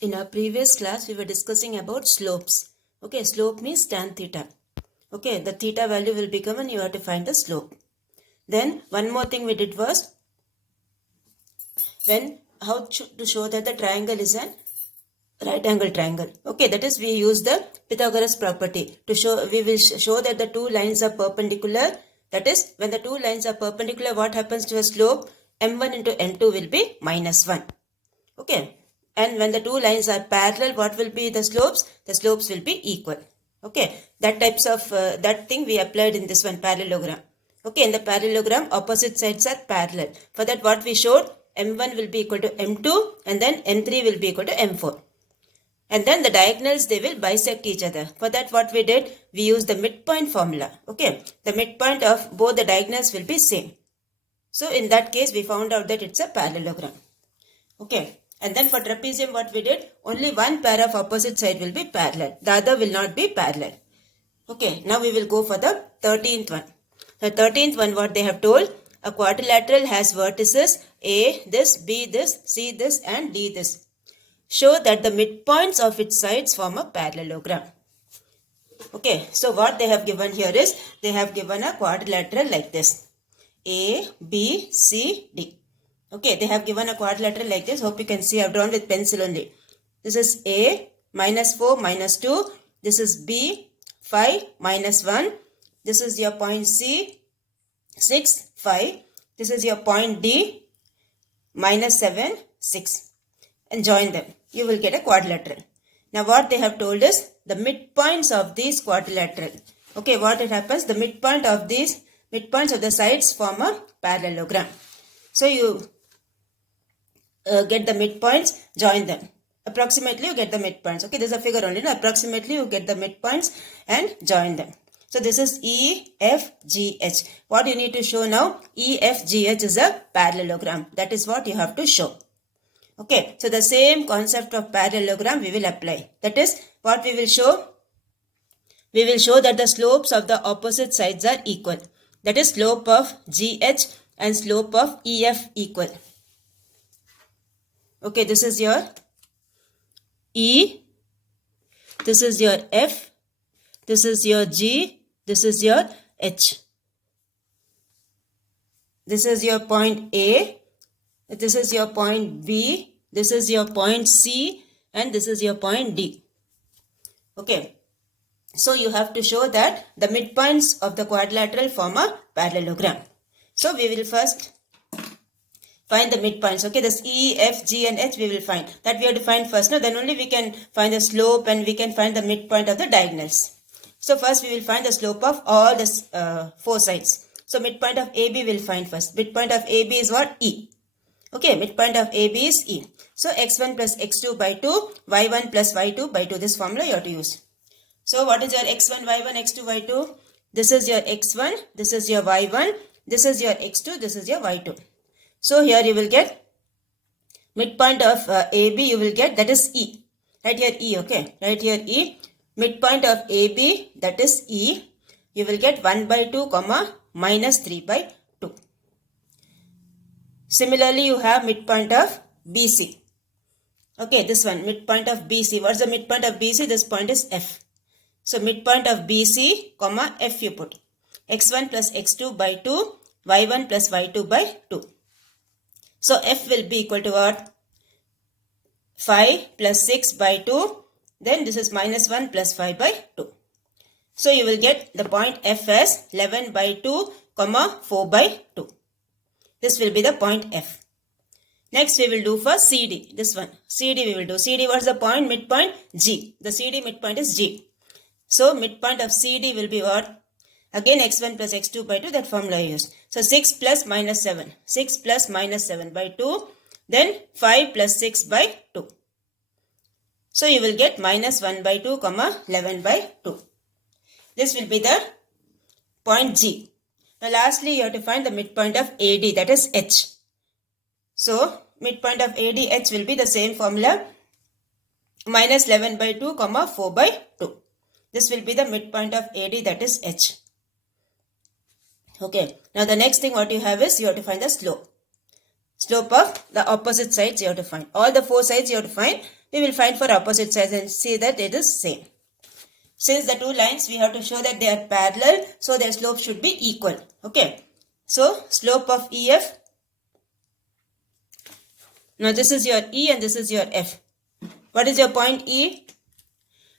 In our previous class, we were discussing about slopes. Okay, slope means tan theta. Okay, the theta value will be given, you have to find the slope. Then, one more thing we did was, to show that the triangle is an right angle triangle. Okay, that is we use the Pythagoras property to show, we will show that the two lines are perpendicular. That is, when the two lines are perpendicular, what happens to a slope? m1 into m2 will be minus 1. Okay. And when the two lines are parallel, what will be the slopes? The slopes will be equal. Okay. That types of, that thing we applied in this one parallelogram. Okay. In the parallelogram, opposite sides are parallel. For that, what we showed? M1 will be equal to M2 and then M3 will be equal to M4. And then the diagonals, they will bisect each other. For that, what we did? We used the midpoint formula. Okay. The midpoint of both the diagonals will be same. So, in that case, we found out that it's a parallelogram. Okay. And then for trapezium, what we did? Only one pair of opposite side will be parallel. The other will not be parallel. Okay. Now we will go for the 13th one. The 13th one, what they have told? A quadrilateral has vertices A, this, B, this, C, this and D, this. Show that the midpoints of its sides form a parallelogram. Okay. So what they have given here is, they have given a quadrilateral like this. A, B, C, D. Okay, they have given a quadrilateral like this. Hope you can see I have drawn with pencil only. This is A, minus 4, minus 2. This is B, 5, minus 1. This is your point C, 6, 5. This is your point D, minus 7, 6. And join them. You will get a quadrilateral. Now what they have told is the midpoints of these quadrilateral. Okay, what it happens? The midpoint of these, midpoints of the sides form a parallelogram. So you get the midpoints, join them. Approximately you get the midpoints. Okay, this is a figure only. No? Approximately you get the midpoints and join them. So this is E, F, G, H. What you need to show now? E, F, G, H is a parallelogram. That is what you have to show. Okay, so the same concept of parallelogram we will apply. That is what we will show. We will show that the slopes of the opposite sides are equal. That is slope of GH and slope of EF equal. Okay, this is your E, this is your F, this is your G, this is your H. This is your point A, this is your point B, this is your point C, and this is your point D. Okay, so you have to show that the midpoints of the quadrilateral form a parallelogram. So we will first find the midpoints. Okay, this E, F, G and H we will find. That we have to find first. No, then only we can find the slope and we can find the midpoint of the diagonals. So first we will find the slope of all the four sides. So midpoint of AB we will find first. Midpoint of AB is what? E. Okay, midpoint of AB is E. So x1 plus x2 by 2, y1 plus y2 by 2. This formula you have to use. So what is your x1, y1, x2, y2? This is your x1, this is your y1, this is your x2, this is your y2. So here you will get midpoint of AB you will get, that is E. Right here E, okay. Right here E. Midpoint of AB, that is E. You will get 1 by 2 comma minus 3 by 2. Similarly, you have midpoint of BC. Okay, this one, midpoint of BC. What's the midpoint of BC? This point is F. So midpoint of BC, comma F you put. x1 plus x2 by 2, y1 plus y2 by 2. So F will be equal to what? 5 plus 6 by 2. Then this is minus 1 plus 5 by 2. So you will get the point F as 11 by 2, comma 4 by 2. This will be the point F. Next we will do for CD. This one. CD we will do. CD, what's the point? Midpoint G. The CD midpoint is G. So midpoint of CD will be what? Again x1 plus x2 by 2, that formula I use. So 6 plus minus 7. 6 plus minus 7 by 2. Then 5 plus 6 by 2. So you will get minus 1 by 2, comma 11 by 2. This will be the point G. Now lastly you have to find the midpoint of AD, that is H. So midpoint of AD, H will be the same formula. Minus 11 by 2, comma 4 by 2. This will be the midpoint of AD, that is H. Okay. Now the next thing what you have is you have to find the slope. slope of the opposite sides you have to find. All the four sides you have to find. We will find for opposite sides and see that it is same. Since the two lines we have to show that they are parallel, so their slope should be equal. Okay. So slope of EF. Now this is your E and this is your F. What is your point E?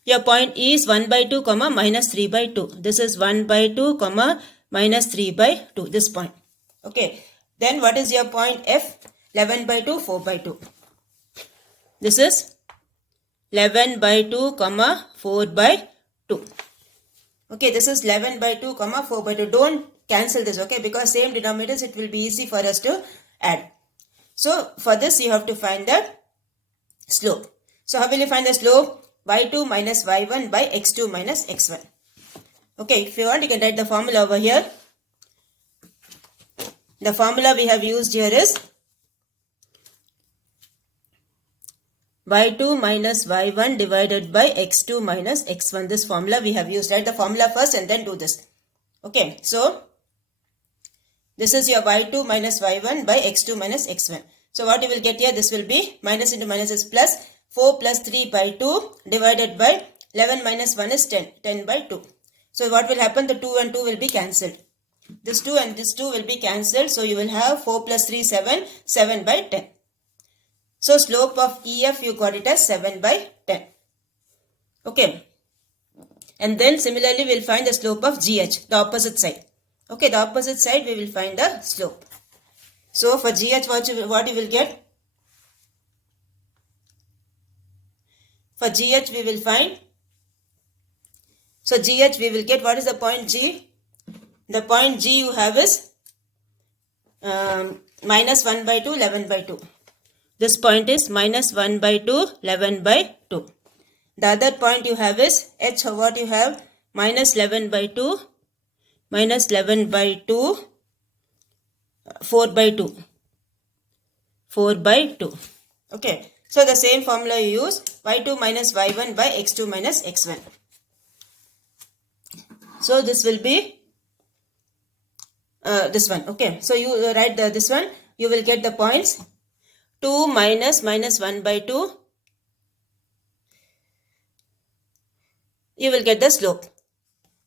Your point E is 1 by 2 comma minus 3 by 2. This is 1 by 2 comma minus 3 by 2. This point. Okay. Then what is your point F? 11 by 2, 4 by 2. This is 11 by 2 comma 4 by 2. Okay, this is 11 by 2 comma 4 by 2. Don't cancel this, okay, because same denominators, it will be easy for us to add. So for this you have to find the slope. So how will you find the slope? Y2 minus Y1 by X2 minus X1. Okay, if you want you can write the formula over here. The formula we have used here is Y2 minus Y1 divided by X2 minus X1. This formula we have used. Write the formula first and then do this. Okay, so this is your Y2 minus Y1 by X2 minus X1. So what you will get here, this will be minus into minus is plus. 4 plus 3 by 2 divided by 11 minus 1 is 10. 10 by 2. So what will happen? The 2 and 2 will be cancelled. This 2 and this 2 will be cancelled. So you will have 4 plus 3, 7. 7 by 10. So slope of EF you got it as 7 by 10. Okay. And then similarly we will find the slope of GH, the opposite side. Okay, the opposite side we will find the slope. So for GH what you will get? For GH we will find. So GH we will get, what is the point G? The point G you have is minus 1 by 2, 11 by 2. This point is minus 1 by 2, 11 by 2. The other point you have is H, what you have? Minus 11 by 2, minus 11 by 2, 4 by 2. 4 by 2. Okay. So the same formula you use, Y2 minus Y1 by X2 minus X1. So this will be this one. Okay. So you write this one. You will get the points 2 minus minus 1 by 2. You will get the slope.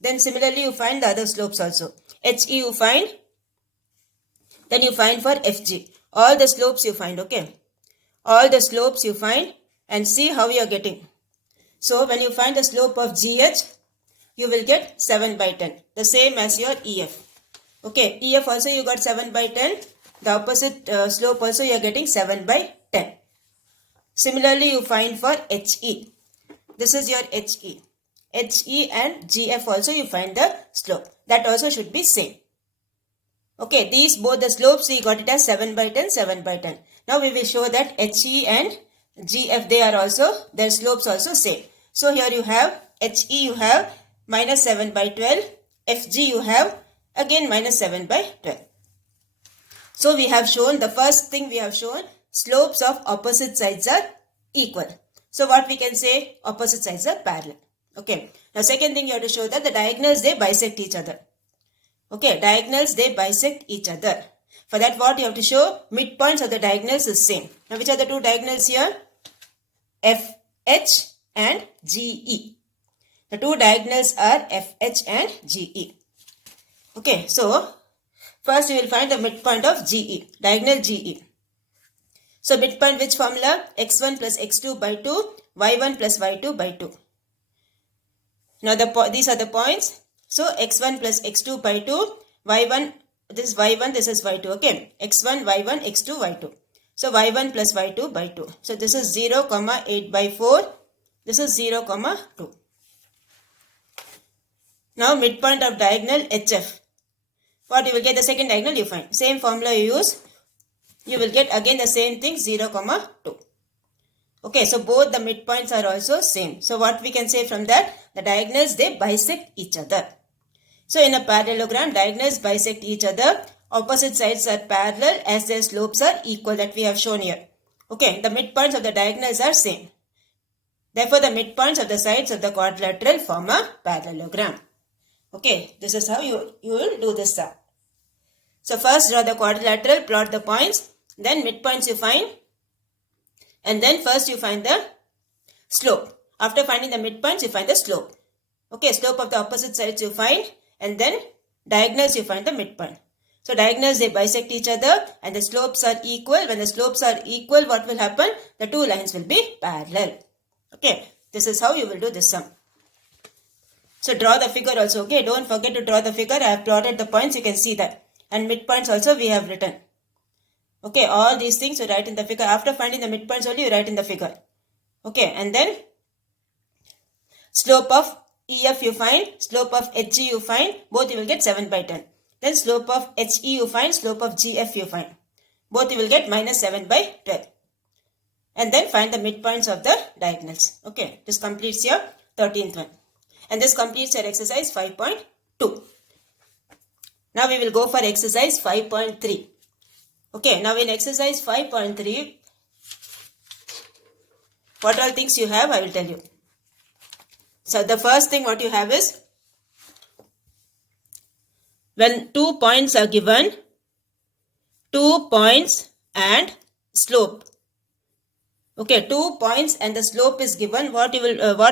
Then similarly you find the other slopes also. HE you find. Then you find for FG. All the slopes you find. Okay. All the slopes you find and see how you are getting. So when you find the slope of GH, you will get 7 by 10. The same as your EF. Okay, EF also you got 7 by 10. The opposite slope also you are getting 7 by 10. Similarly, you find for HE. This is your HE. HE and GF also you find the slope. That also should be same. Okay, these both the slopes we got it as 7 by 10, 7 by 10. Now we will show that HE and GF, they are also, their slopes also same. So here you have HE you have minus 7 by 12. FG you have again minus 7 by 12. So we have shown, the first thing we have shown, slopes of opposite sides are equal. So what we can say, opposite sides are parallel. Okay. Now second thing you have to show that the diagonals, they bisect each other. Okay, diagonals, they bisect each other. For that what you have to show, midpoints of the diagonals is same. Now which are the two diagonals here? FH and GE. The two diagonals are FH and GE. Okay, so first you will find the midpoint of GE, diagonal GE. So midpoint which formula? x1 plus x2 by 2, y1 plus y2 by 2. Now these are the points. So x1 plus x2 by 2, y1, this is y1, this is y2. Okay, x1, y1, x2, y2. So y1 plus y2 by 2. So this is 0, 8 by 4. This is 0, 2. Now midpoint of diagonal HF. What you will get, the second diagonal you find. Same formula you use. You will get again the same thing, 0, 2. Okay, so both the midpoints are also same. So what we can say from that? The diagonals, they bisect each other. So in a parallelogram, diagonals bisect each other. Opposite sides are parallel as their slopes are equal, that we have shown here. Okay, the midpoints of the diagonals are same. Therefore, the midpoints of the sides of the quadrilateral form a parallelogram. Okay, this is how you will do this. So first draw the quadrilateral, plot the points. Then midpoints you find, and then first you find the slope. After finding the midpoints, you find the slope. Okay, slope of the opposite sides you find, and then diagonals you find the midpoint. So diagonals, they bisect each other and the slopes are equal. When the slopes are equal, what will happen? The two lines will be parallel. Okay, this is how you will do this sum. So draw the figure also. Okay, don't forget to draw the figure. I have plotted the points, you can see that. And midpoints also we have written. Okay, all these things you write in the figure. After finding the midpoints only, you write in the figure. Okay, and then slope of EF you find, slope of HG you find, both you will get 7 by 10. Then slope of HE you find, slope of GF you find. Both you will get minus 7 by 12. And then find the midpoints of the diagonals. Okay, this completes your 13th one. And this completes your exercise 5.2. Now we will go for exercise 5.3. Okay, now in exercise 5.3, what all things you have, I will tell you. So the first thing what you have is, when 2 points are given, 2 points and slope. Okay, 2 points and the slope is given. What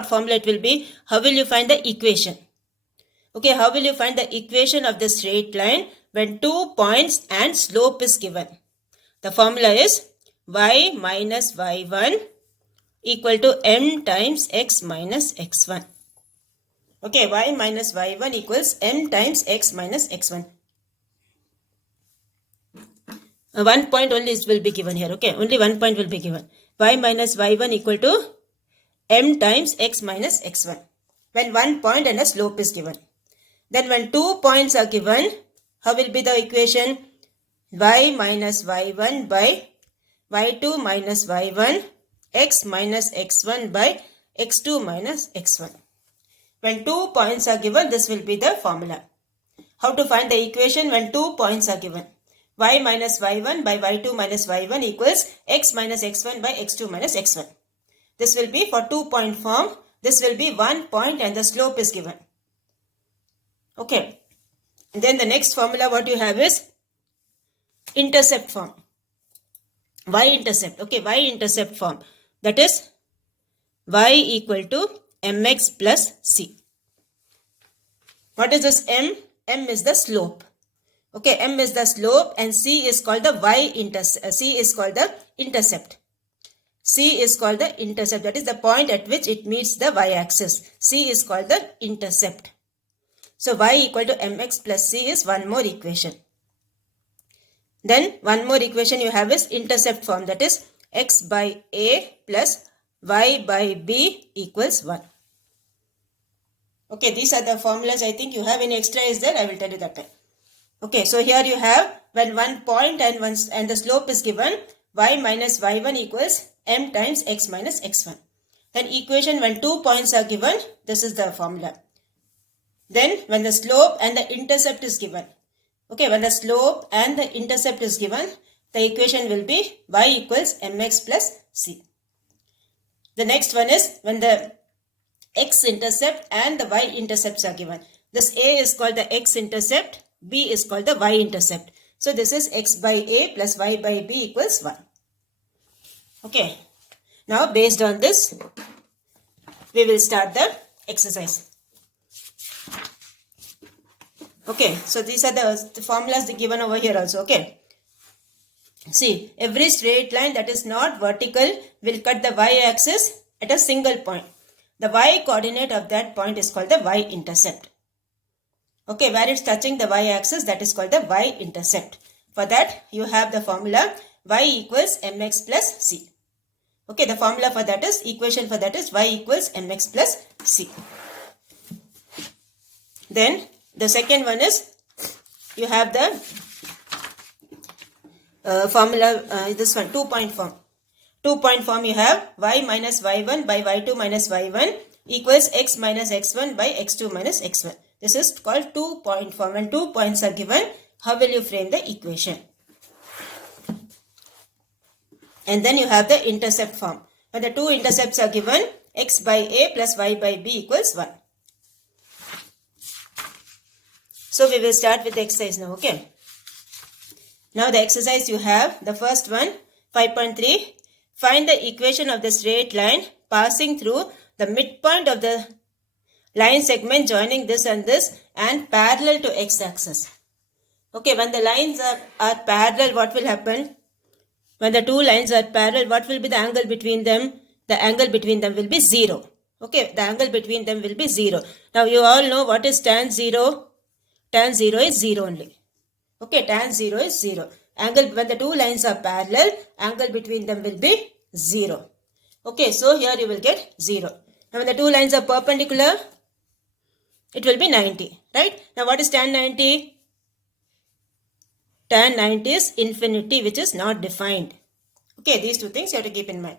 formula it will be? How will you find the equation? Okay, how will you find the equation of the straight line when 2 points and slope is given? The formula is y minus y1 equal to m times x minus x1. Okay, y minus y1 equals m times x minus x1. 1 point only will be given here. Okay, only 1 point will be given. Y minus y1 equal to m times x minus x1. When 1 point and a slope is given. Then when 2 points are given, how will be the equation? Y minus y1 by y2 minus y1, x minus x1 by x2 minus x1. When 2 points are given, this will be the formula. How to find the equation when 2 points are given? Y minus y1 by y2 minus y1 equals x minus x1 by x2 minus x1. This will be for 2 point form. This will be 1 point and the slope is given. Okay. And then the next formula what you have is intercept form. Y-intercept. Okay, Y-intercept form. That is y equal to mx plus c. What is this m? M is the slope. Okay, m is the slope and c is called the y-intercept. C is called the intercept. C is called the intercept. That is the point at which it meets the y-axis. C is called the intercept. So y equal to mx plus c is one more equation. Then one more equation you have is intercept form. That is x by a plus y by b equals 1. Okay, these are the formulas. I think you have. Any extra is there? I will tell you that time. Okay, so here you have when 1 point and the slope is given, y minus y1 equals m times x minus x1. Then equation when 2 points are given, this is the formula. Then when the slope and the intercept is given. Okay, when the slope and the intercept is given, the equation will be y equals mx plus c. The next one is when the x-intercept and the y-intercepts are given. This a is called the x-intercept, b is called the y-intercept. So this is x by a plus y by b equals 1. Okay, now based on this, we will start the exercise. Okay, so these are the formulas given over here also. Okay, see, every straight line that is not vertical will cut the y-axis at a single point. The y-coordinate of that point is called the y-intercept. Okay, where it's touching the y-axis, that is called the y-intercept. For that, you have the formula y equals mx plus c. Okay, the formula for that is, equation for that is y equals mx plus c. Then, the second one is, you have the formula, this one, 2 point form. 2 point form you have y minus y1 by y2 minus y1 equals x minus x1 by x2 minus x1. This is called 2 point form. When 2 points are given, how will you frame the equation? And then you have the intercept form. When the two intercepts are given, x by a plus y by b equals 1. So we will start with the exercise now, okay? Now the exercise you have, the first one, 5.3. Find the equation of the straight line passing through the midpoint of the line segment joining this and parallel to x-axis. Okay, when the lines are parallel, what will happen? When the two lines are parallel, what will be the angle between them? The angle between them will be 0. Okay, the angle between them will be 0. Now you all know what is tan 0? Tan 0 is 0 only. Okay, tan 0 is 0. Angle, when the two lines are parallel, angle between them will be 0. Okay, so here you will get 0. Now when the two lines are perpendicular, it will be 90. Right? Now what is tan 90? Tan 90 is infinity, which is not defined. Okay, these two things you have to keep in mind.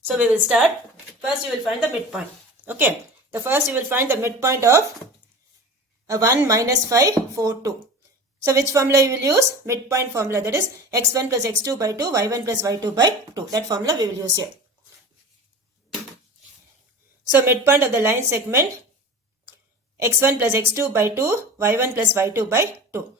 So we will start. First you will find the midpoint. Okay, the first you will find the midpoint of 1 minus 5, 4, 2. So which formula you will use? Midpoint formula, that is x1 plus x2 by 2, y1 plus y2 by 2. That formula we will use here. So midpoint of the line segment, x1 plus x2 by 2, y1 plus y2 by 2.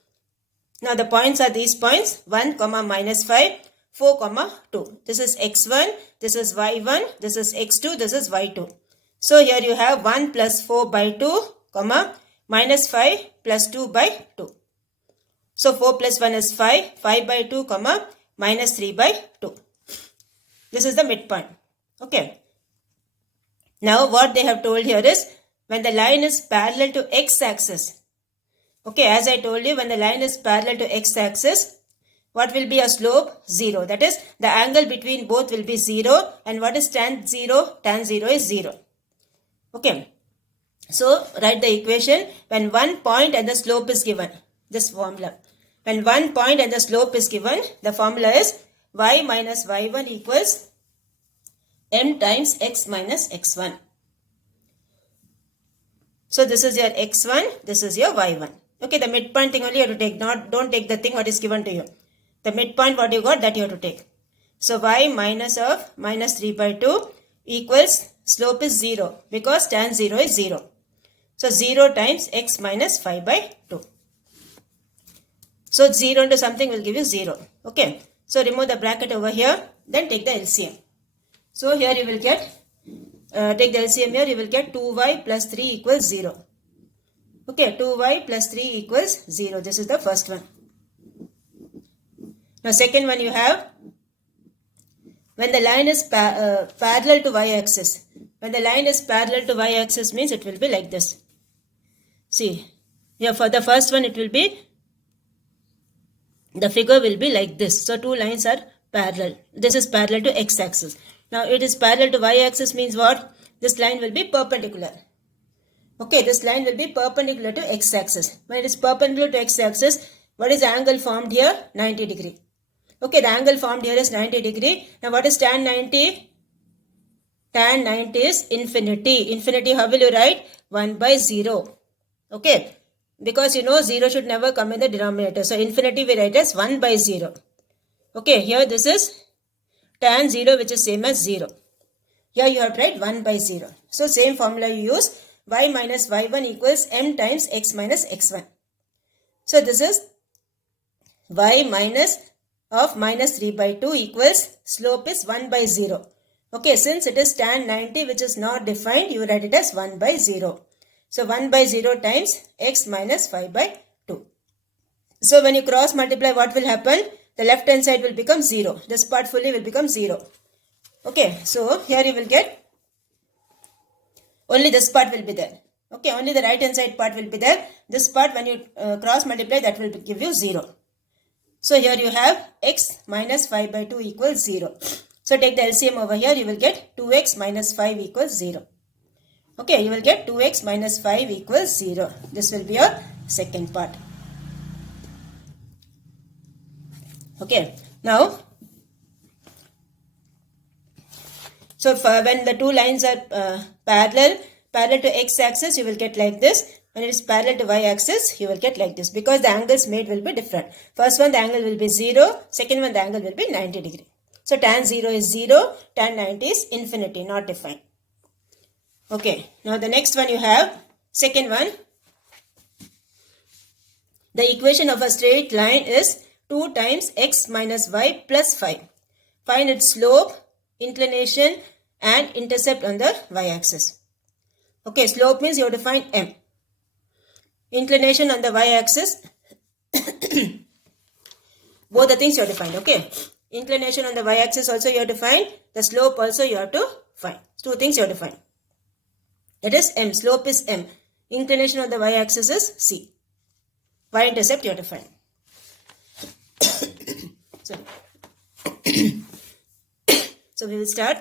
Now the points are these points, 1, minus 5, 4, 2. This is x1, this is y1, this is x2, this is y2. So here you have 1 plus 4 by 2, minus 5 plus 2 by 2. So 4 plus 1 is 5, 5 by 2, minus 3 by 2. This is the midpoint. Okay. Now what they have told here is, when the line is parallel to x-axis. Okay, as I told you, when the line is parallel to x-axis, what will be a slope? 0. That is, the angle between both will be 0. And what is tan 0? Tan 0 is 0. Okay. So, write the equation when one point and the slope is given. This formula. When one point and the slope is given, the formula is y minus y1 equals m times x minus x1. So, this is your x1, this is your y1. Okay, the midpoint thing only you have to take. Don't take the thing what is given to you. The midpoint what you got, that you have to take. So y minus of minus 3 by 2 equals slope is 0 because tan 0 is 0. So 0 times x minus 5 by 2. So 0 into something will give you 0. Okay. So remove the bracket over here. Then take the LCM. So here you will get, take the LCM here, you will get 2y plus 3 equals 0. Okay, 2y plus 3 equals 0. This is the first one. Now second one you have, when the line is parallel to y-axis. When the line is parallel to y-axis means it will be like this. See, here for the first one it will be, the figure will be like this. So two lines are parallel. This is parallel to x-axis. Now it is parallel to y-axis means what? This line will be perpendicular. Okay, this line will be perpendicular to x-axis. When it is perpendicular to x-axis, what is the angle formed here? 90 degree. Okay, the angle formed here is 90 degree. Now what is tan 90? Tan 90 is infinity. Infinity, how will you write? 1 by 0. Okay, because you know 0 should never come in the denominator. So infinity we write as 1 by 0. Okay, here this is tan 0 which is same as 0. Here you have to write 1 by 0. So same formula you use. Y minus y1 equals m times x minus x1. So this is y minus of minus 3 by 2 equals slope is 1 by 0. Okay, since it is tan 90 which is not defined, you write it as 1 by 0. So 1 by 0 times x minus 5 by 2. So when you cross multiply, what will happen? The left hand side will become 0. This part fully will become 0. Okay, so here you will get only this part will be there. Okay, only the right hand side part will be there. This part when you cross multiply, that will give you 0. So here you have x minus 5 by 2 equals 0. So take the LCM over here, you will get 2x minus 5 equals 0. Okay, you will get 2x minus 5 equals 0. This will be your second part. Okay, now, so when the two lines are parallel to x-axis, you will get like this. When it is parallel to y-axis, you will get like this because the angles made will be different. First one, the angle will be 0. Second one, the angle will be 90 degree. So tan 0 is 0. Tan 90 is infinity, not defined. Okay, now the next one you have, second one. The equation of a straight line is 2 times x minus y plus 5. Find its slope, inclination and intercept on the y-axis. Okay, slope means you have to find m. Inclination on the y-axis, both the things you have to find. Okay, inclination on the y-axis also you have to find. The slope also you have to find. Two things you have to find. That is m. Slope is m. Inclination on the y-axis is c. Y-intercept you have to find. So we will start.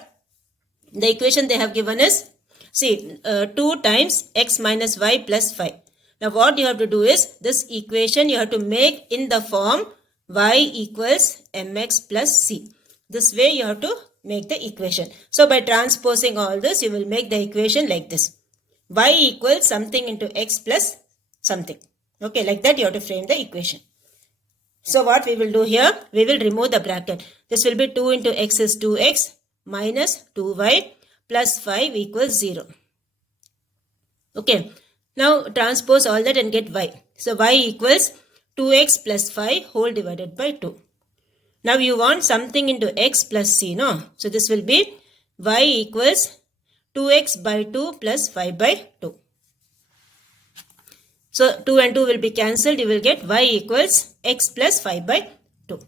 The equation they have given is, see, 2 times x minus y plus 5. Now what you have to do is, this equation you have to make in the form y equals mx plus c. This way you have to make the equation. So by transposing all this, you will make the equation like this. Y equals something into x plus something. Okay, like that you have to frame the equation. So what we will do here, we will remove the bracket. This will be 2 into x is 2x minus 2y plus 5 equals 0. Okay, now transpose all that and get y. So y equals 2x plus 5 whole divided by 2. Now you want something into x plus c, no? So this will be y equals 2x by 2 plus 5 by 2. So 2 and 2 will be cancelled. You will get y equals x plus 5 by 2.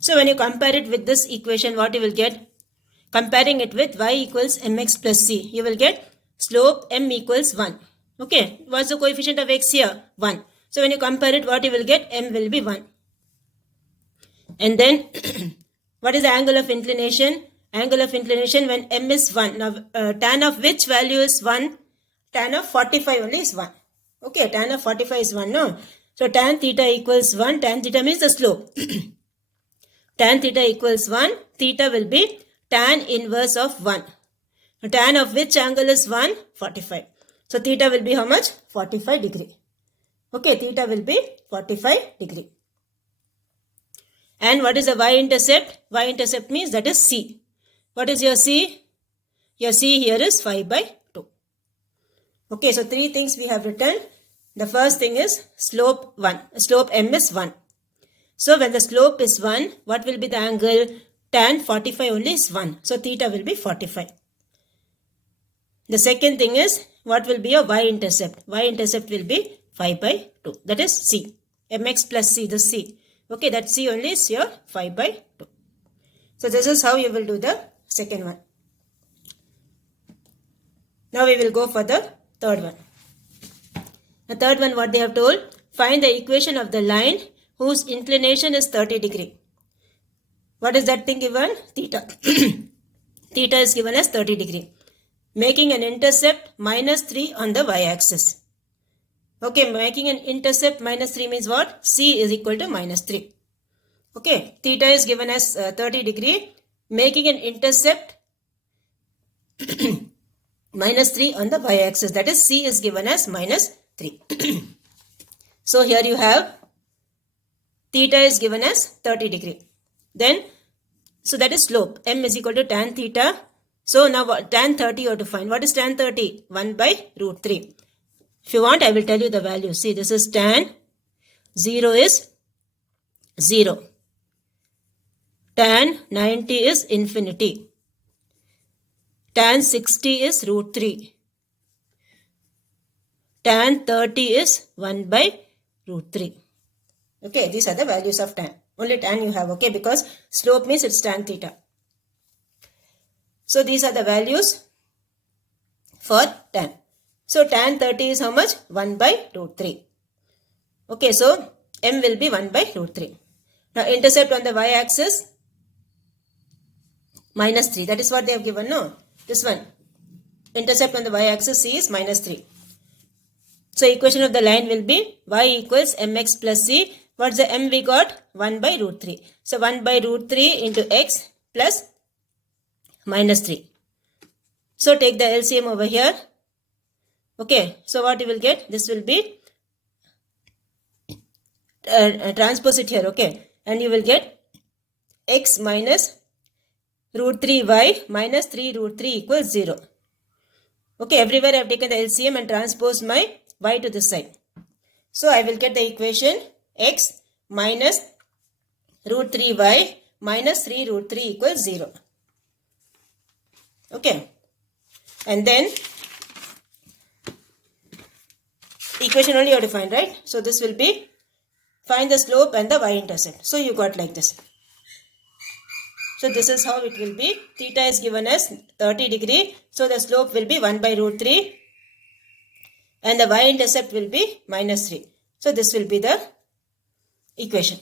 So when you compare it with this equation, what you will get? Comparing it with y equals mx plus c, you will get slope m equals 1. Okay, what's the coefficient of x here? 1. So when you compare it, what you will get? M will be 1. And then, what is the angle of inclination? Angle of inclination when m is 1. Now, tan of which value is 1? Tan of 45 only is 1. Okay, tan of 45 is 1, no? So tan theta equals 1. Tan theta means the slope. Tan theta equals 1. Theta will be tan inverse of 1. Tan of which angle is 1? 45. So theta will be how much? 45 degree. Okay, theta will be 45 degree. And what is the y-intercept? Y-intercept means that is c. What is your c? Your c here is 5 by 2. Okay, so 3 things we have written. The first thing is slope 1. Slope m is 1. So when the slope is 1, what will be the angle? Tan 45 only is 1. So theta will be 45. The second thing is, what will be your y-intercept? Y-intercept will be 5 by 2. That is c. mx plus c, the c. Okay, that c only is your 5 by 2. So this is how you will do the second one. Now we will go for the third one. The third one, what they have told, find the equation of the line whose inclination is 30 degree. What is that thing given? Theta. Theta is given as 30 degree. Making an intercept minus 3 on the y-axis. Okay, making an intercept minus 3 means what? C is equal to minus 3. Okay, theta is given as 30 degree. Making an intercept minus 3 on the y-axis. That is C is given as minus 3. So here you have theta is given as 30 degree. Then, so that is slope. M is equal to tan theta. So now tan 30 you have to find. What is tan 30? 1 by root 3. If you want, I will tell you the value. See, this is tan 0 is 0. Tan 90 is infinity. Tan 60 is root 3. Tan 30 is 1 by root 3. Okay, these are the values of tan. Only tan you have, okay, because slope means it's tan theta. So these are the values for tan. So tan 30 is how much? 1 by root 3. Okay, so m will be 1 by root 3. Now intercept on the y-axis minus 3. That is what they have given, no? This one. Intercept on the y-axis c is minus 3. So equation of the line will be y equals mx plus c. What's the m we got? 1 by root 3. So 1 by root 3 into x plus minus 3. So take the LCM over here. Okay, so what you will get? This will be, transpose it here, okay. And you will get x minus root 3y minus 3 root 3 equals 0. Okay, everywhere I have taken the LCM and transposed my y to this side. So I will get the equation x minus root 3y minus 3 root 3 equals 0. Okay. And then equation only you have to find, right? So this will be find the slope and the y-intercept. So you got like this. So this is how it will be. Theta is given as 30 degree. So the slope will be 1 by root 3. And the y-intercept will be minus 3. So this will be the equation.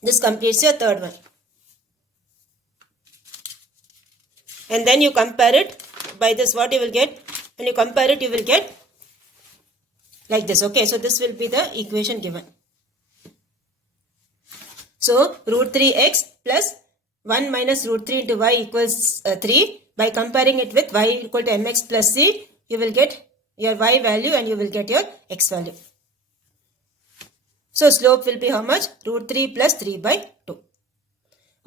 This completes your third one. And then you compare it by this, what you will get. When you compare it, you will get like this. Okay, so this will be the equation given. So root 3x plus 1 minus root 3 into y equals 3. By comparing it with y equal to mx plus c, you will get your y value and you will get your x value. So slope will be how much? Root 3 plus 3 by 2.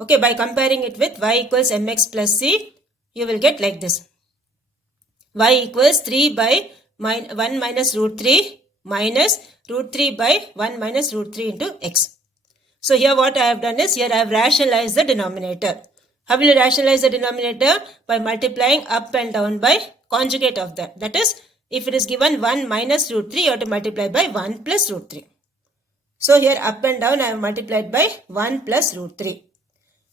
Okay, by comparing it with y equals mx plus c, you will get like this. Y equals 3 by 1 minus root 3 minus root 3 by 1 minus root 3 into x. So here what I have done is, here I have rationalized the denominator. How will you rationalize the denominator? By multiplying up and down by conjugate of that. That is, if it is given 1 minus root 3, you have to multiply by 1 plus root 3. So here up and down I have multiplied by 1 plus root 3.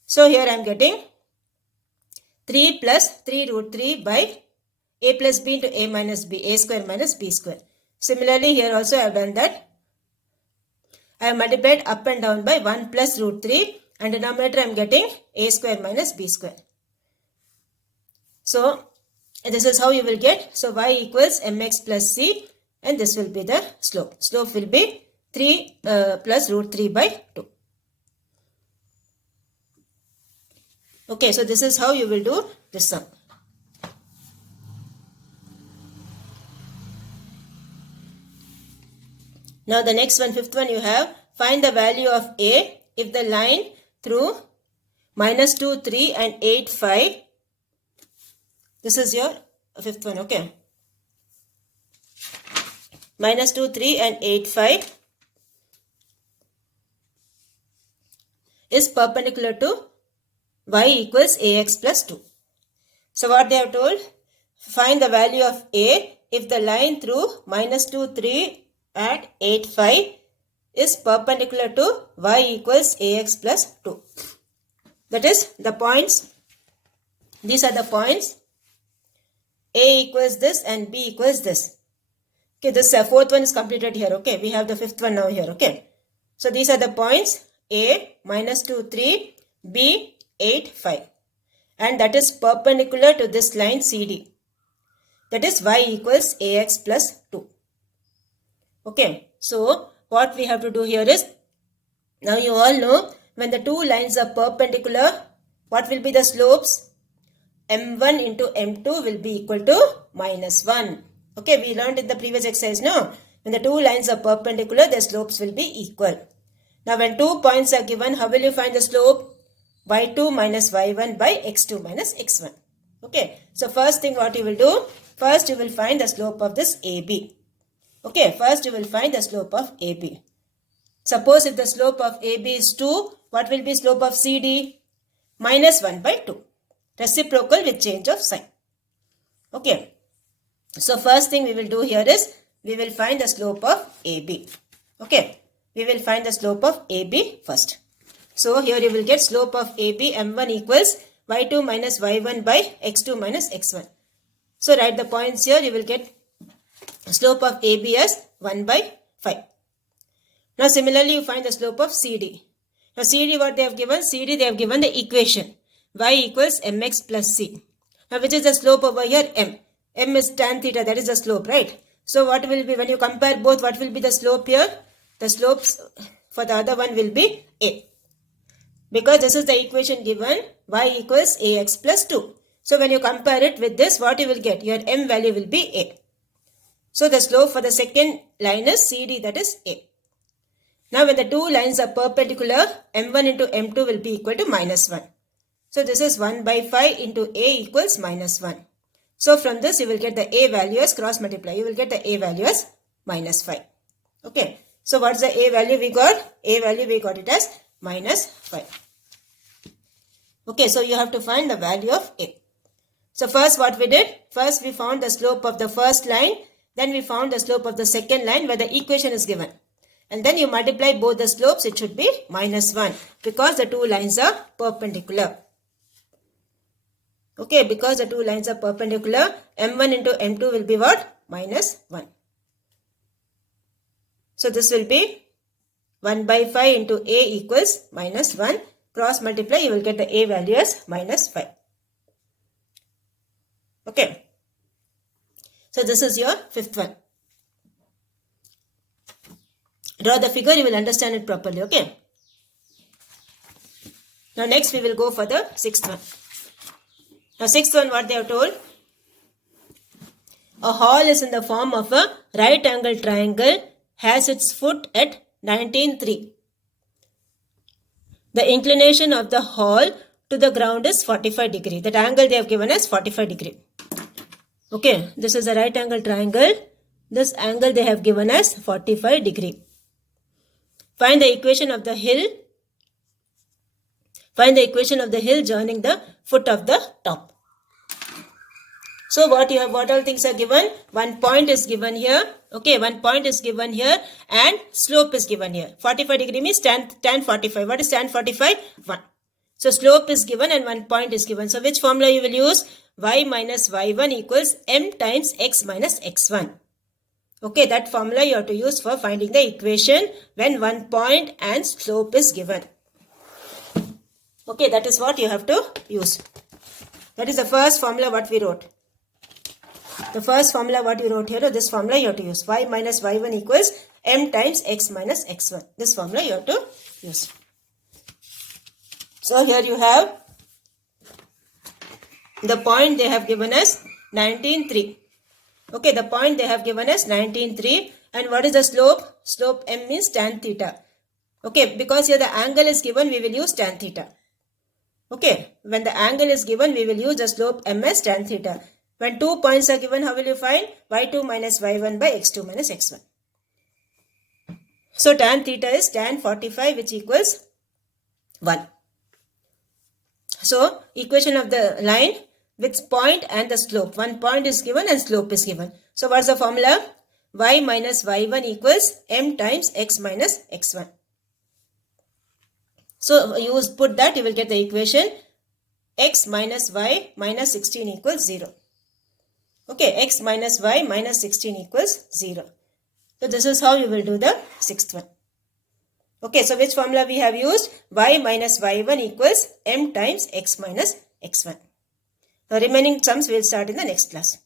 So here I am getting 3 plus 3 root 3 by a plus b into a minus b, a square minus b square. Similarly here also I have done that. I have multiplied up and down by 1 plus root 3 and denominator I am getting a square minus b square. So this is how you will get. So y equals mx plus c and this will be the slope. Slope will be 3 plus root 3 by 2. Okay, so this is how you will do this sum. Now the next one, fifth one, you have find the value of a if the line through minus 2, 3 and 8, 5. This is your fifth one, okay. Minus 2, 3 and 8, 5 is perpendicular to y equals ax plus 2. So what they have told? Find the value of a if the line through minus 2, 3 and 8, 5 is perpendicular to y equals ax plus 2. That is the points. These are the points. A equals this and b equals this. Okay, this fourth one is completed here. Okay, we have the fifth one now here. Okay, so these are the points a minus 2, 3, b 8, 5, and that is perpendicular to this line CD. That is y equals ax plus 2. Okay, so what we have to do here is, now you all know when the two lines are perpendicular, what will be the slopes? M1 into M2 will be equal to minus 1. Okay, we learned in the previous exercise, no? When the two lines are perpendicular, the slopes will be equal. Now when 2 points are given, how will you find the slope? y2 minus y1 by x2 minus x1. Okay, so first thing what you will do, first you will find the slope of this AB. Okay, first you will find the slope of AB. Suppose if the slope of AB is 2, what will be slope of CD? Minus 1 by 2. Reciprocal with change of sign. Okay, so first thing we will do here is, we will find the slope of AB. Okay, we will find the slope of AB first. So here you will get slope of AB M1 equals y2 minus y1 by x2 minus x1. So write the points here, you will get slope of AB as 1 by 5. Now similarly you find the slope of CD. Now CD what they have given? CD they have given the equation y equals mx plus c. Now which is the slope over here? M. M is tan theta, that is the slope, right? So what will be, when you compare both, what will be the slope here? The slopes for the other one will be A. Because this is the equation given, y equals ax plus 2. So when you compare it with this, what you will get? Your m value will be A. So the slope for the second line is CD, that is A. Now when the two lines are perpendicular, m1 into m2 will be equal to minus 1. So this is 1 by 5 into A equals minus 1. So from this you will get the A value as cross multiply. You will get the A value as minus 5. Okay. So what's the a value we got? A value we got it as minus 5. Okay, so you have to find the value of a. So first what we did? First we found the slope of the first line. Then we found the slope of the second line where the equation is given. And then you multiply both the slopes. It should be minus 1 because the two lines are perpendicular. Okay, because the two lines are perpendicular, m1 into m2 will be what? Minus 1. So this will be 1 by 5 into a equals minus 1. Cross multiply, you will get the a value as minus 5. Okay. So this is your fifth one. Draw the figure, you will understand it properly. Okay. Now next we will go for the sixth one. Now sixth one, what they have told? A hall is in the form of a right angle triangle, has its foot at 19.3. The inclination of the hall to the ground is 45 degree. That angle they have given as 45 degree. Okay, this is a right angle triangle. This angle they have given as 45 degree. Find the equation of the hill. Find the equation of the hill joining the foot of the top. So what all things are given? 1 point is given here. Okay, 1 point is given here and slope is given here. 45 degree means tan 45. What is tan 45? 1. So slope is given and 1 point is given. So which formula you will use? Y minus y1 equals m times x minus x1. Okay, that formula you have to use for finding the equation when 1 point and slope is given. Okay, that is what you have to use. That is the first formula what we wrote. The first formula what you wrote here, this formula you have to use. Y minus y1 equals m times x minus x1. This formula you have to use. So here you have the point they have given us 19.3. Okay, the point they have given us 19.3. And what is the slope? Slope m means tan theta. Okay, because here the angle is given, we will use tan theta. Okay, when the angle is given, we will use the slope m as tan theta. When 2 points are given, how will you find? Y2 minus y1 by x2 minus x1. So tan theta is tan 45, which equals 1. So equation of the line with point and the slope. 1 point is given and slope is given. So what's the formula? Y minus y1 equals m times x minus x1. So you put that, you will get the equation x minus y minus 16 equals 0. Okay, x minus y minus 16 equals 0. So this is how you will do the sixth one. Okay, so which formula we have used? Y minus y1 equals m times x minus x1. The remaining sums we will start in the next class.